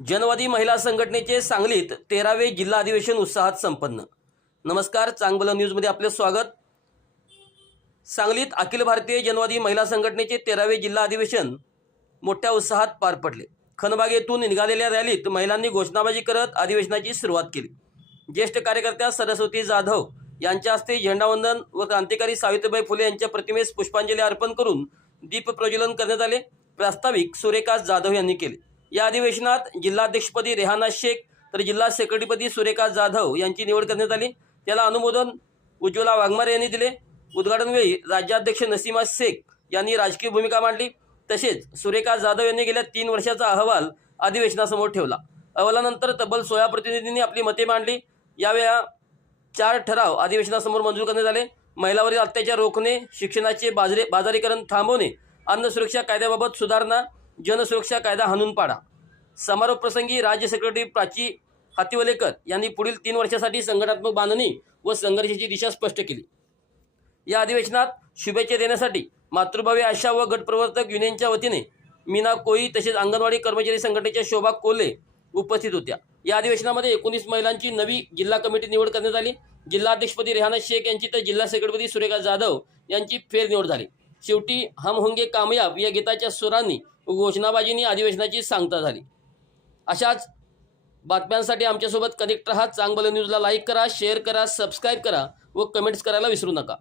जनवादी महिला संघटनेचे सांगलीत तेरावे जिल्हा अधिवेशन उत्साहात संपन्न. नमस्कार चांगलं न्यूजमध्ये आपले स्वागत. सांगलीत अखिल भारतीय जनवादी महिला संघटनेचे तेरावे जिल्हा अधिवेशन मोठ्या उत्साहात पार पडले. खनबाग येथून निघालेल्या रॅलीत महिलांनी घोषणाबाजी करत अधिवेशनाची सुरुवात केली. ज्येष्ठ कार्यकर्त्या सरस्वती जाधव यांच्या हस्ते झेंडावंदन व क्रांतिकारी सावित्रीबाई फुले यांच्या प्रतिमेस पुष्पांजली अर्पण करून दीप प्रज्वलन करण्यात आले. प्रास्ताविक सूर्यकांत जाधव यांनी केले. या अधिवेशनात जिल्हाध्यक्षपदी रेहाना शेख तर जिल्हा सेक्रेटरीपदी सुरेखा जाधव यांची निवड करण्यात आली. त्याला अनुमोदन उज्ज्वला वाघमारे यांनी दिले. उद्घाटनवेळी राज्याध्यक्ष नसीमा शेख यांनी राजकीय भूमिका मांडली. तसेच सुरेखा जाधव यांनी गेल्या तीन वर्षाचा अहवाल अधिवेशनासमोर ठेवला. अहवालानंतर तब्बल सोळा प्रतिनिधींनी आपली मते मांडली. यावेळा चार ठराव अधिवेशनासमोर मंजूर करण्यात आले. महिलावरील अत्याचार रोखणे शिक्षणाचे बाजरे बाजारीकरण थांबवणे अन्न सुरक्षा कायद्याबाबत सुधारणा जनसुरक्षा कायदा हाणून पाडा. समारोप प्रसंगी राज्य सेक्रेटरी प्राची हातिवलेकर यांनी पुढील तीन वर्षासाठी संघटनात्मक बांधणी व संघर्षाची दिशा स्पष्ट केली. या अधिवेशनात शुभेच्छा देण्यासाठी मातृभावी आशा व गटप्रवर्तक युनियनच्या वतीने मीना कोळी तसेच अंगणवाडी कर्मचारी संघटनेच्या शोभा कोल्हे उपस्थित होत्या. या अधिवेशनामध्ये एकोणीस महिलांची नवी जिल्हा कमिटी निवड करण्यात आली. जिल्हाध्यक्षपदी रेहाना शेख यांची तर जिल्हा सेक्रेटरीपदी सूर्यकांत जाधव यांची फेरनिवड झाली. शेवटी हम होंगे कामयाब या गीताच्या सुरांनी घोषणाबाजीनी अधिवेशनाची सांगता झाली. अशाच बातम्यांसाठी आमच्यासोबत कनेक्ट राहा चांगलं न्यूजला लाईक करा शेअर करा सबस्क्राईब करा व कमेंट्स करायला विसरू नका.